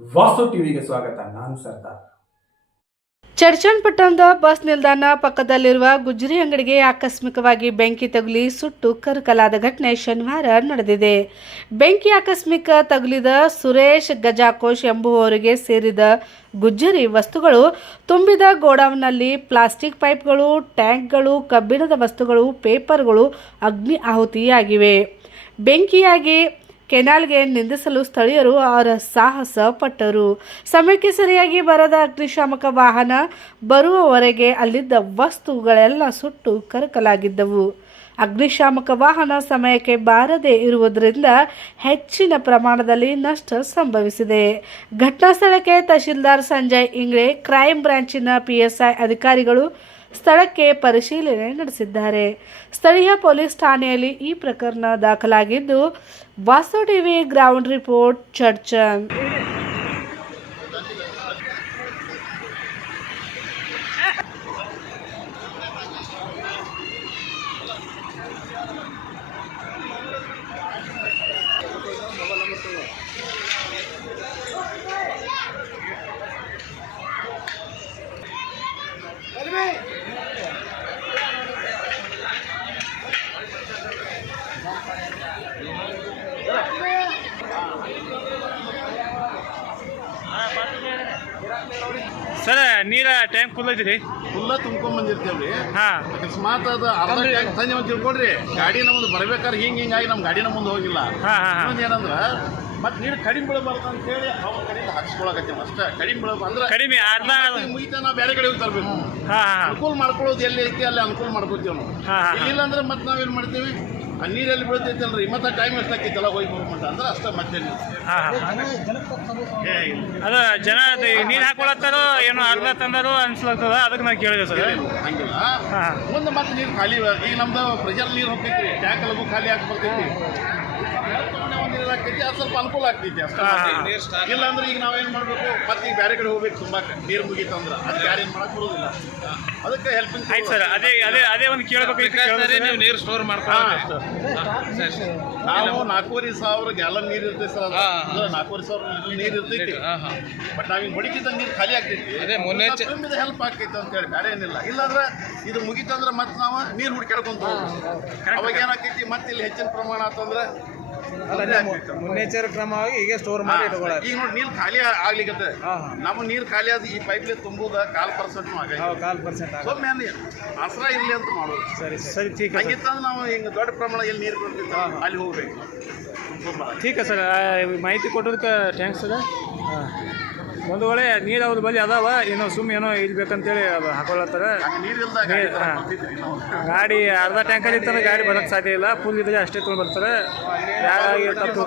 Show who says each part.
Speaker 1: ವಾಸು ಟಿವಿಗೆ ಸ್ವಾಗತ. ನಾನು ಸರ್ದಾರ್.
Speaker 2: ಚರ್ಚನ್ ಪಟ್ಟಣದ ಬಸ್ ನಿಲ್ದಾಣ ಪಕ್ಕದಲ್ಲಿರುವ ಗುಜರಿ ಅಂಗಡಿಗೆ ಆಕಸ್ಮಿಕವಾಗಿ ಬೆಂಕಿ ತಗುಲಿ ಸುಟ್ಟು ಕರಕಲಾದ ಘಟನೆ ಶನಿವಾರ ನಡೆದಿದೆ. ಬೆಂಕಿ ಆಕಸ್ಮಿಕ ತಗುಲಿದ ಸುರೇಶ್ ಗಜಾಕೋಶ್ ಎಂಬುವವರಿಗೆ ಸೇರಿದ ಗುಜ್ಜರಿ ವಸ್ತುಗಳು ತುಂಬಿದ ಗೋಡೌನ್ನಲ್ಲಿ ಪ್ಲಾಸ್ಟಿಕ್ ಪೈಪ್ಗಳು, ಟ್ಯಾಂಕ್ಗಳು, ಕಬ್ಬಿಣದ ವಸ್ತುಗಳು, ಪೇಪರ್ಗಳು ಅಗ್ನಿ ಆಹುತಿಯಾಗಿವೆ ಬೆಂಕಿಯಾಗಿ ಕೆನಾಲ್ಗೆ ನಿಂದಿಸಲು ಸ್ಥಳೀಯರು ಅವರ ಸಾಹಸ ಪಟ್ಟರು. ಸಮಯಕ್ಕೆ ಸರಿಯಾಗಿ ಬರದ ಅಗ್ನಿಶಾಮಕ ವಾಹನ ಬರುವವರೆಗೆ ಅಲ್ಲಿದ್ದ ವಸ್ತುಗಳೆಲ್ಲ ಸುಟ್ಟು ಕರಕಲಾಗಿದ್ದವು. ಅಗ್ನಿಶಾಮಕ ವಾಹನ ಸಮಯಕ್ಕೆ ಬಾರದೇ ಇರುವುದರಿಂದ ಹೆಚ್ಚಿನ ಪ್ರಮಾಣದಲ್ಲಿ ನಷ್ಟ ಸಂಭವಿಸಿದೆ. ಘಟನಾ ಸ್ಥಳಕ್ಕೆ ತಹಶೀಲ್ದಾರ್ ಸಂಜಯ್ ಇಂಗ್ಳೆ ಕ್ರೈಮ್ ಬ್ರಾಂಚಿನ ಪಿಎಸ್ಐ ಅಧಿಕಾರಿಗಳು ಸ್ಥಳಕ್ಕೆ ಪರಿಶೀಲನೆ ನಡೆಸಿದ್ದಾರೆ. ಸ್ಥಳೀಯ ಪೊಲೀಸ್ ಠಾಣೆಯಲ್ಲಿ ಈ ಪ್ರಕರಣ ದಾಖಲಾಗಿದ್ದು ವಾಸು ಟಿವಿ ಗ್ರೌಂಡ್ ರಿಪೋರ್ಟ್ ಚರ್ಚನ್
Speaker 3: ಸರ್ ನೀರ ಟ್ಯಾಂಕ್ ಫುಲ್ ಐತ್ರಿ.
Speaker 4: ಫುಲ್ಲ ತುಂಬ್ಕೊಂಡ್ ಬಂದಿರ್ತೇವ್ರಿ.
Speaker 3: ಹಾ.
Speaker 4: ಅಕಸ್ಮಾತ್ ಅದು ಅರ್ಧ ಟ್ಯಾಂಕ್ ತಂದೆ ಅಂತ ತಿಳ್ಕೊಡ್ರಿ ಗಾಡಿ ನಮ್ದು ಬರ್ಬೇಕಾದ್ರೆ ಹಿಂಗ್ ಹಿಂಗಾಗಿ ನಮ್ಮ ಗಾಡಿನ ಮುಂದೆ ಹೋಗಿಲ್ಲ.
Speaker 3: ಹಾ ಹಾ ಹಾ.
Speaker 4: ಇನ್ನೊಂದ್ ಏನಂದ್ರ ಮತ್ ನೀರು ಕಡಿಮೆ ಬೀಳಬಾರ್ದು ಅಂತ ಹೇಳಿ ಅವ್ರ ಕಡೆಯಿಂದ ಹಾಕ್ಸ್ಕೊಳಕತ್ತೇವ್ ಅಷ್ಟೇ. ಕಡಿಮೆ ಅಂದ್ರೆ
Speaker 3: ಕಡಿಮೆ ಅರ್ಧ
Speaker 4: ಮುಗಿತ ನಾವು ಬೇರೆ ಕಡೆ ಹೋಗಿ ತರಬೇಕು.
Speaker 3: ಹಾ ಹಾ
Speaker 4: ಅನುಕೂಲ ಮಾಡ್ಕೊಳ್ಳೋದು ಎಲ್ಲಿ ಐತಿ ಅಲ್ಲಿ ಅನುಕೂಲ ಮಾಡ್ಕೋತೀವಿ ನಾವು.
Speaker 3: ಹಾ, ಹಾ, ಹಾ.
Speaker 4: ಅಂದ್ರೆ ಮತ್ತೆ ನಾವೇನ್ ಮಾಡ್ತೀವಿ? ಆ ನೀರಲ್ಲಿ ಬೀಳ್ತೈತೆ ಅಲ್ರಿ ಮತ್ತೆ ಟೈಮ್ ಎಷ್ಟಾಕೈತಲ್ಲ ಹೋಗಿ ಬರ್ಮಂಟ ಅಂದ್ರೆ ಅಷ್ಟೇ ಮಧ್ಯ
Speaker 3: ಅದ. ಜನ ನೀರು ಹಾಕೊಳತ್ತಾರೋ ಏನೋ ಅರ್ಧ ತಂದಾರೋ ಅನ್ಸ್ಲತ್ತದ? ಅದಕ್ಕೆ ನಾನು ಕೇಳಿದೆ ಸರ್.
Speaker 4: ಹಂಗಿಲ್ಲ. ಮುಂದೆ ಮತ್ತೆ ನೀರು ಖಾಲಿ ಈಗ ನಮ್ದು ಪ್ರೆಷರ್ ನೀರು ಹೋಗ್ತೈತಿ ಟ್ಯಾಂಕ್ ಲಗು ಖಾಲಿ ಹಾಕಿ ಬರ್ತೈತಿ ಹಾಕೈತಿ ಅದು ಸ್ವಲ್ಪ ಅನುಕೂಲ ಆಗ್ತೈತಿ ಅಷ್ಟೇ. ಇಲ್ಲ ಅಂದ್ರೆ ಈಗ ನಾವೇನ್ ಮಾಡ್ಬೇಕು? ಮತ್ತೆ ಈಗ ಬೇರೆ ಕಡೆ ಹೋಗ್ಬೇಕು ತುಂಬಾ ನೀರು ಮುಗೀತು ಅಂದ್ರೆ. ಅದಕ್ಕೆ ಯಾರು ಏನು ಮಾಡಕ್ ಬರೋದಿಲ್ಲ. ಅದಕ್ಕೆ ಹೆಲ್ಪಿಂಗ್
Speaker 3: ಆಯ್ತು ಸರ್ ಅದೇ ಅದೇ ಅದೇ ಒಂದು ಕೇಳಬೇಕು
Speaker 5: ನೀವು ನೀರು ಸ್ಟೋರ್
Speaker 4: ನಾವು ನಾಲ್ಕೂವರೆ ಸಾವಿರ ಗ್ಯಾಲನ್ ನೀರು ಇರ್ತೈತಿ ಸರ್ ಅದು. ನಾಲ್ಕೂವರೆ ಸಾವಿರ ನೀರು ಇರ್ತೈತಿ. ಬಟ್ ನಾವ್ ಈಗ ಬಡಿಕಿದ್ದ ನೀರು ಖಾಲಿ ಆಗ್ತೈತಿ.
Speaker 5: ಅದೇ ಮುನ್ನೆಚ್ಚ-
Speaker 4: ತುಂಬಿದ ಹೆಲ್ಪ್ ಆಗ್ತೈತಿ ಅಂತ ಹೇಳಿ ಬೇರೆ ಏನಿಲ್ಲ. ಇಲ್ಲಾಂದ್ರೆ ಇದು ಮುಗೀತಂದ್ರೆ ಮತ್ತೆ ನಾವು ನೀರು ಹುಡ್ಕ್ಯಾಡ್ಕೊಂತ ಅವಾಗ ಏನಾಗ್ತೈತಿ? ಮತ್ತೆ ಇಲ್ಲಿ ಹೆಚ್ಚಿನ ಪ್ರಮಾಣ ಆತಂದ್ರೆ
Speaker 5: ಮುನ್ನೆಚ್ಚರಿಕೆ ಕ್ರಮವಾಗಿ ಈಗ ಸ್ಟೋರ್ ಮಾಡಿ ಇಟ್ಕೊಳ್ಳೋದು
Speaker 4: ಈಗ ನೋಡಿ ನೀರು ಖಾಲಿ ಆಗ್ಲಿಕ್ಕೆ
Speaker 5: ಹಾ.
Speaker 4: ನಮ್ಮ ನೀರು ಖಾಲಿ ಆದ ಈ ಪೈಪ್ಲೆ ತುಂಬುದ ಕಾಲ್ ಪರ್ಸೆಂಟ್
Speaker 5: ಕಾಲ್ ಪರ್ಸೆಂಟ್
Speaker 4: ಸೊಮ್ಮೆ ಹಸ್ರ ಇರ್ಲಿ ಅಂತ ಮಾಡೋದು.
Speaker 5: ಸರಿ ಸರಿ.
Speaker 3: ಸರಿ ಠೀಕ್ है
Speaker 4: ಹಂಗಿತ್ತಂದ್ರೆ ನಾವು ಹಿಂಗೆ ದೊಡ್ಡ ಪ್ರಮಾಣ ಎಲ್ಲಿ ನೀರು ಬರ್ತೈತೆ ಅಲ್ಲಿ ಹೋಗ್ಬೇಕು.
Speaker 3: ಠೀಕ ಸರ್ ಮಾಹಿತಿ ಕೊಟ್ಟದಕ್ಕೆ ಥ್ಯಾಂಕ್ಸ್ ಸರ್. ಹಾಂ. ಒಂದು ವೇಳೆ ನೀರು ಅವ್ರ ಬಳಿ ಅದಾವ ಏನೋ ಸುಮ್ ಏನೋ ಇಲ್ಬೇಕಂತೇಳಿ ಹಾಕೊಳತ್ತಾರ.
Speaker 4: ಗಾಡಿ
Speaker 3: ಅರ್ಧ ಟ್ಯಾಂಕರ್ ಇರ್ತಾರೆ ಗಾಡಿ ಬರಕ್ ಸಾಧ್ಯ ಇಲ್ಲ. ಫುಲ್ ಇದ್ರೆ ಅಷ್ಟೇ ತೊಗೊಂಡು ಬರ್ತಾರೆ. ಯಾರಾಗಿ ತಪ್ಪು